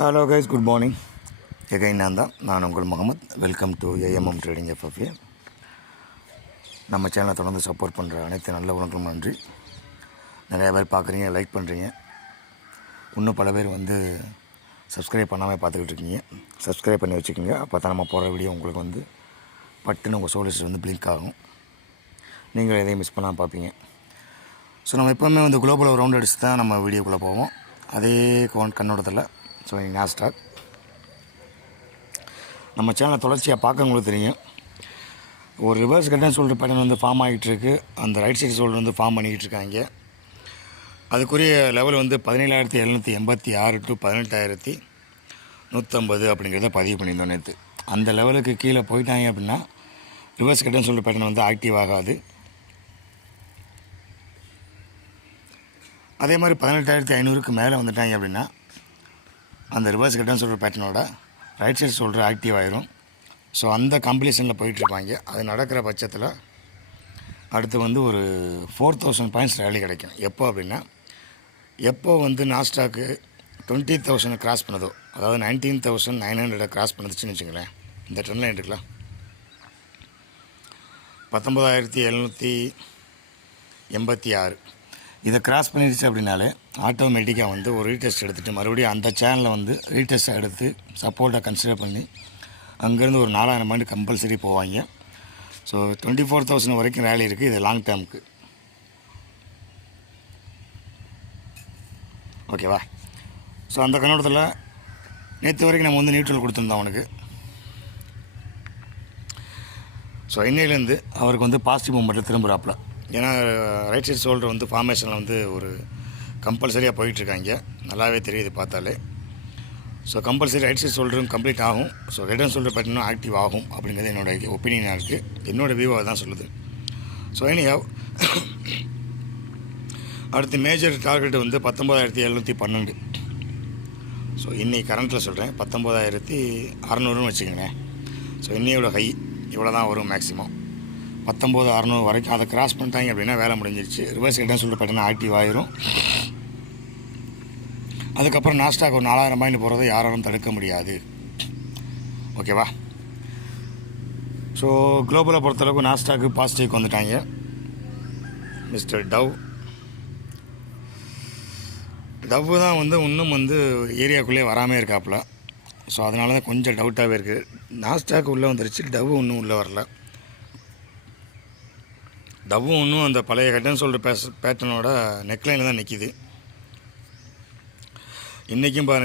Hello guys good morning எகை நான் தான் நான் உங்கள் Muhammad. Welcome to AMM trading FFA நம்ம சேனலை தொடர்ந்து சப்போர்ட் பண்ணுற அனைத்து நல்ல உணர்வுகளும் நன்றி. நிறையா பேர் பார்க்குறீங்க லைக் பண்ணுறீங்க இன்னும் பல பேர் வந்து சப்ஸ்கிரைப் பண்ணாமல் பார்த்துக்கிட்டு இருக்கீங்க. சப்ஸ்கிரைப் பண்ணி வச்சுக்கோங்க. அப்போ தான் நம்ம போகிற வீடியோ உங்களுக்கு வந்து பட்டுன்னு உங்கள் சோலிஸ் வந்து பிளிங்க் ஆகும். நீங்கள் எதையும் மிஸ் பண்ணாமல் பார்ப்பீங்க. ஸோ நம்ம எப்போவுமே வந்து குளோபல் ரவுண்ட் அடிச்சு தான் நம்ம வீடியோக்குள்ளே போவோம். அதே கோன் கண்ணோட்டத்தில் ஸோ நாஸ்டாக் நம்ம சேனலை தொடர்ச்சியாக பார்க்கவங்களுக்கு தெரியும். ஒரு ரிவர்ஸ் கட்டன் சொல்கிற பேட்டர்ன் வந்து ஃபார்ம் ஆகிட்டுருக்கு. அந்த ரைட் சைடு ஷோல்டர் வந்து ஃபார்ம் பண்ணிக்கிட்டு இருக்காங்க அதுக்குரிய லெவல் வந்து பதினேழாயிரத்தி எழுநூற்றி எண்பத்தி ஆறு டு பதினெட்டாயிரத்தி நூற்றம்பது அப்படிங்கிறத பதிவு பண்ணியிருந்தோம் நேற்று அந்த லெவலுக்கு கீழே போயிட்டாங்க அப்படின்னா ரிவர்ஸ் கட்டன் சொல்கிற பேட்டர்ன் வந்து ஆக்டிவ் ஆகாது. அதே மாதிரி பதினெட்டாயிரத்தி ஐநூறுக்கு மேலே வந்துட்டாங்க அப்படின்னா அந்த ரிவர்ஸ் கட்டன் சொல்கிற பேட்டர்னோட ரைட் சைடு சொல்கிற ஆக்டிவ் ஆயிரும். ஸோ அந்த காம்படிஷனில் போயிட்டுருப்பாங்க. அது நடக்கிற பட்சத்தில் அடுத்து வந்து ஒரு ஃபோர் தௌசண்ட் பாயிண்ட்ஸ் ரேலி கிடைக்கும். எப்போ அப்படின்னா எப்போ வந்து நாஸ்டாக்கு டுவெண்ட்டி தௌசண்ட் கிராஸ் பண்ணதோ அதாவது நைன்டீன் தௌசண்ட் நைன் ஹண்ட்ரடை கிராஸ் பண்ணுச்சுன்னு வச்சுங்களேன் இந்த ட்ரெண்ட்லைன் இருக்குல்ல? பத்தொம்பதாயிரத்தி எழுநூற்றி எண்பத்தி ஆறு. இதை கிராஸ் பண்ணிடுச்சு அப்படின்னாலே ஆட்டோமேட்டிக்காக வந்து ஒரு ரீடெஸ்ட் எடுத்துகிட்டு மறுபடியும் அந்த சேனலை வந்து ரீடெஸ்ட்டை எடுத்து சப்போர்ட்டை கன்சிடர் பண்ணி அங்கேருந்து ஒரு நாலாயிரம் பாயிண்ட் கம்பல்சரி போவாங்க. ஸோ டுவெண்ட்டி ஃபோர் தௌசண்ட் வரைக்கும் ரேலி இருக்குது இது லாங் டேர்முக்கு ஓகேவா ஸோ அந்த கண்ணோட்டத்தில் நேற்று வரைக்கும் நம்ம வந்து நியூட்ரல் கொடுத்துருந்தோம் அவனுக்கு. ஸோ இன்னையிலேருந்து அவருக்கு வந்து பாசிட்டிவ் மூமெண்ட்டில் திரும்புகிறாப்புல ஏன்னா ரைட் சைட் ஷோல்டர் வந்து ஃபார்மேஷனில் வந்து ஒரு கம்பல்சரியாக போயிட்டுருக்காங்க. நல்லாவே தெரியுது பார்த்தாலே. ஸோ கம்பல்சரி ரைட் சைட் ஷோல்டரும் கம்ப்ளீட் ஆகும். ஸோ ரிட்டர்ன் ஷோல்டர் பார்த்தீங்கன்னா ஆக்டிவ் ஆகும் அப்படிங்கிறது என்னோடய ஒப்பீனியனாக இருக்குது என்னோடய வியூவாக தான் சொல்லுது. ஸோ எனிஹவ் அடுத்து மேஜர் டார்கெட் வந்து பத்தொம்போதாயிரத்தி எழுநூற்றி பன்னெண்டு. ஸோ இன்னைக்கு கரண்ட்டில் சொல்கிறேன் பத்தொம்போதாயிரத்தி அறநூறுன்னு வச்சுக்கோங்களேன். ஸோ இன்னையோட ஹை இவ்வளோ தான் வரும் மேக்ஸிமம் பத்தொம்போது அறநூறு வரைக்கும் அதை கிராஸ் பண்ணிட்டாங்க அப்படின்னா வேலை முடிஞ்சிருச்சு. ரிவர்ஸ் ரிட்டர்ன் சொல்லிட்டு பார்த்தீங்கன்னா ஆக்டிவ் ஆயிரும். அதுக்கப்புறம் நாஸ்டாக் ஒரு நாலாயிரம் பாயிண்ட் போகிறத யாராலும் தடுக்க முடியாது. ஓகேவா ஸோ குளோபலை பொறுத்தளவுக்கு நாஸ்டாக்கு பாசிட்டிவ்க்கு வந்துட்டாங்க. மிஸ்டர் டவ் டவ்வு தான் வந்து இன்னும் வந்து ஏரியாக்குள்ளே வராமல் இருக்காப்புல. ஸோ அதனால தான் கொஞ்சம் டவுட்டாகவே இருக்குது நாஸ்டாக் உள்ளே வந்துருச்சு. டவ் இன்னும் உள்ளே வரல. டவ்வும் இன்னும் அந்த பழைய கட்டன் சொல்கிற பேஸ் பேட்டர்னோட நெக்லைனில் தான் நிற்கிது இன்றைக்கும் பாருங்கள்